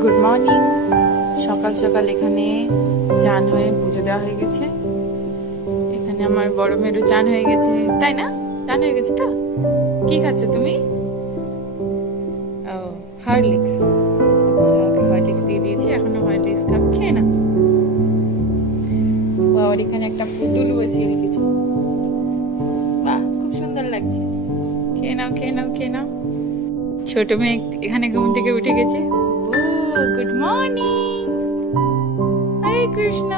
Good morning. সকাল সকাল এখানে চান হয়ে পুজো দেওয়া হয়ে গেছে। এখানে আমার বড় মেয়েরও চান হয়ে গেছে, তাই না? চান হয়ে গেছে তো? কি খাচ্ছ তুমি? ও, হরলিক্স। আচ্ছা, ওকে হরলিক্স দিয়ে দিয়েছি, এখনো হরলিক্স খাবে, খেয়ে না। ও আবার এখানে একটা পুতুল বসিয়ে রেখেছি, বাহ খুব সুন্দর লাগছে। খেয়ে নাও, খেয়ে নাও, খেয়ে নাও। ছোট মেয়ে এখানে ঘুম থেকে উঠে গেছে। ও গুড মর্নিং, হরে কৃষ্ণ,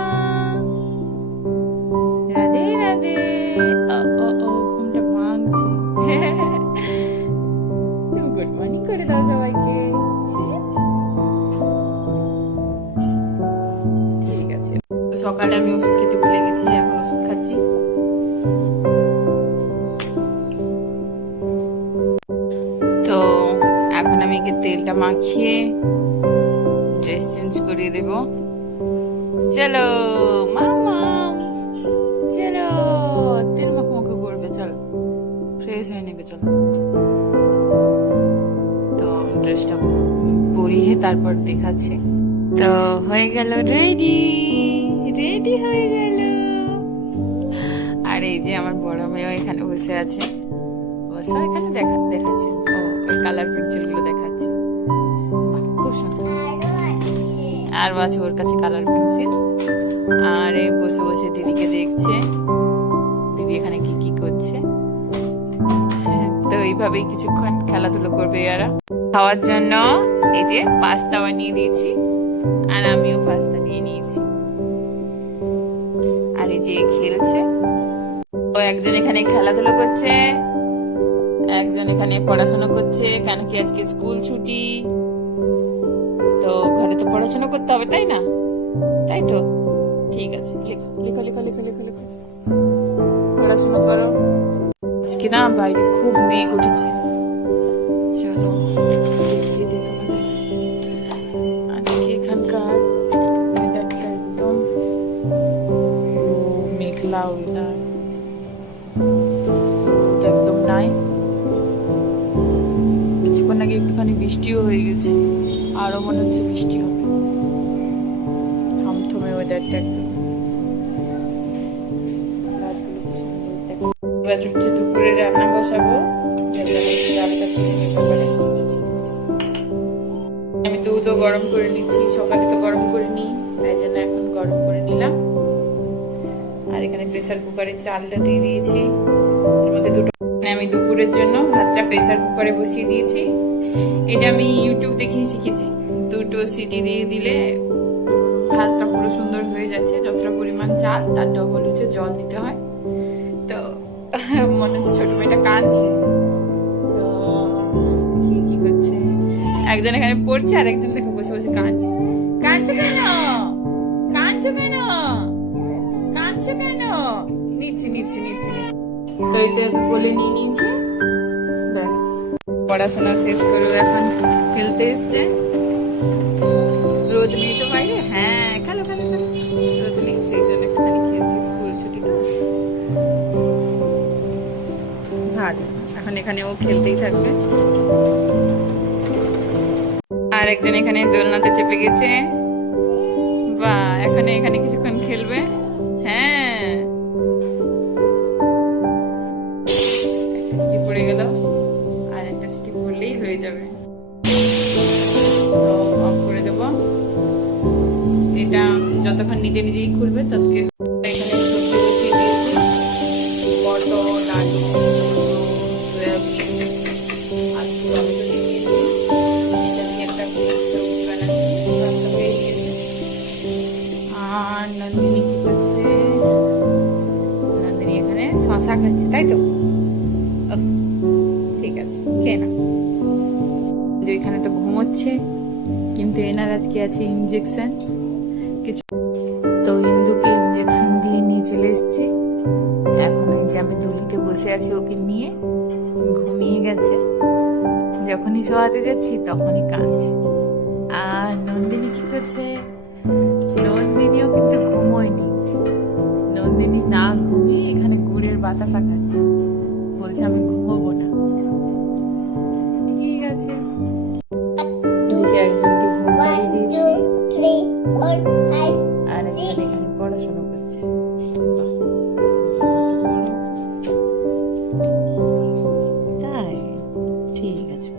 রাধে রাধে। ও ও ও, ঘুমটা ভাঙছে। তুমি গুড মর্নিং করে দাও সবাইকে। ঠিক আছে। সকালে আমি ওষুধ খেতে ভুলে গেছি, এখন ওষুধ খাচ্ছি। তো এখন আমি তেলটা মাখিয়ে ড্রেস চেঞ্জ করিয়ে দেব। চলো মামা, চলো তেল মাখো করবে, চলো ফ্রেশ হয়ে নেবে, চলো। তো ড্রেসটা পরিয়ে তারপর দেখাচ্ছি। তো হয়ে গেল, রেডি রেডি হয়ে গেল। আর এই যে আমার বড় মেয়েও এখানে বসে আছে, বসে এখানে দেখাচ্ছে। ও ওই কালার পেন্সিল গুলো দেখাচ্ছে, খুব সুন্দর। আর আছে ওর কাছে কালার পেন্সিল। আর বসে বসে দিদিকে দেখছে, দিদি এখানে কি কি করছে। তো এইভাবেই কিছুক্ষণ খেলাধুলো করবে এরা। খাওয়ার জন্য এই যে পাস্তা বানিয়ে দিয়েছি, আর আমিও পাস্তা নিয়ে নিয়েছি। আর এই যে খেলছে, ও একজন এখানে খেলাধুলো করছে, একজন এখানে পড়াশোনা করছে, কেন কি আজকে স্কুল ছুটি। তো ঘরে তো পড়াশোনা করতে হবে, তাই না? তাই তো, ঠিক আছে, লেখো লেখো লেখো লেখো লেখো লেখো, পড়াশোনা করো। আজকে না বাইরে খুব মেঘ উঠেছে, চলো দেখিয়ে দিই তোমাদের। আজকে এখানকার ওয়েদারটা একদম মেঘলা ওয়েদার, একদম নাই। কিছুক্ষণ আগে একটুখানি বৃষ্টিও হয়ে গেছে, আরো মনে হচ্ছে বৃষ্টি হবে। থমথমে ওয়েদারটা একদম। গাছগুলো কি সুন্দর দেখো। এবার হচ্ছে দুপুরে রান্না বসাবো, ডালটা তুলে নিতে পারে। আমি দুধও গরম করে নিচ্ছি, সকালে তো গরম করে নিই, তাই জন্য এখন গরম করে নিলাম। আর এখানে প্রেসার কুকারে চালটা দিয়ে দিয়েছি, এর মধ্যে দুটো। আমি দুপুরের জন্য ভাতটা প্রেসার কুকারে বসিয়ে দিয়েছি। এটা আমি ইউটিউব দেখেই শিখেছি। দুটো সিটি দিয়ে দিলে ভাতটা পুরো সুন্দর হয়ে যাচ্ছে। যতটা পরিমাণ চাল তার ডবল হচ্ছে জল দিতে হয়। তো মনে হচ্ছে ছোট মেয়েটা কাঁদছে, তো কি করছে, একজন এখানে পড়ছে আর একজন দেখো বসে বসে কাঁদছে। কাঁদছে কেন? কাঁদছো কেন? কাঁদছো কেন? নিচ্ছি নিচ্ছি নিচ্ছি। তো এটা বলে নিয়ে নিয়েছি, ব্যাস। পড়াশোনা শেষ করে এখন খেলতে এসছে। রোদ নেই তো বাইরে, হ্যাঁ খেলো খেলো খেলো, রোদ নেই সেই জন্য একটুখানি খেলছি, স্কুল ছুটি তো। ভালো, এখন এখানে ও খেলতেই থাকবে। আর একজন এখানে দোলনাতে চেপে গেছে, বা এখন এখানে কিছুক্ষণ খেলবে। হ্যাঁ, একটা সিটি পড়ে গেল, আর একটা সিটি পড়লেই হয়ে যাবে। তো অফ করে দেবো, এটা যতক্ষণ নিজে নিজেই খুলবে ততক্ষণ। এখানে সবজি বসিয়ে দিয়েছি, পটল, আলু, সয়াবিন, আলু, টমেটো দিয়ে দিয়েছি। এটা দিয়ে একটা সবজি বানাচ্ছি, ভাতটা হয়ে গিয়েছে। আর নন্দিনী কি করছে? নন্দিনী এখানে শশা খাচ্ছে, তাই তো? ঠিক আছে, খেয়ে না। এখানে তো ঘুমোচ্ছে, কিন্তু এনার আজকে আছে ইঞ্জেকশন কিছু। তো ইন্দুকে ইঞ্জেকশন দিয়ে নিয়ে চলে এসেছি। এখন এই যে আমি দুলিতে বসে আছি, ওকে নিয়ে ঘুমিয়ে গেছে। যখনই শোয়াতে যাচ্ছি তখনই কাঁদছে। আর নন্দিনী কি করছে? নন্দিনীও কিন্তু ঘুমোয়নি। নন্দিনী না ঘুমিয়ে এখানে গুড়ের বাতাসা খাচ্ছে, বলছে আমি ঘুমোবো না। ঠিক আছে, এদিকে একজন একজনকে ঘুম পাড়িয়ে দিয়েছি 3 4 5 আর একজন এখানে পড়াশোনা করছে। তাই ঠিক আছে,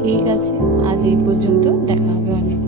ঠিক আছে, আজ এই পর্যন্ত, দেখা হবে অনেক।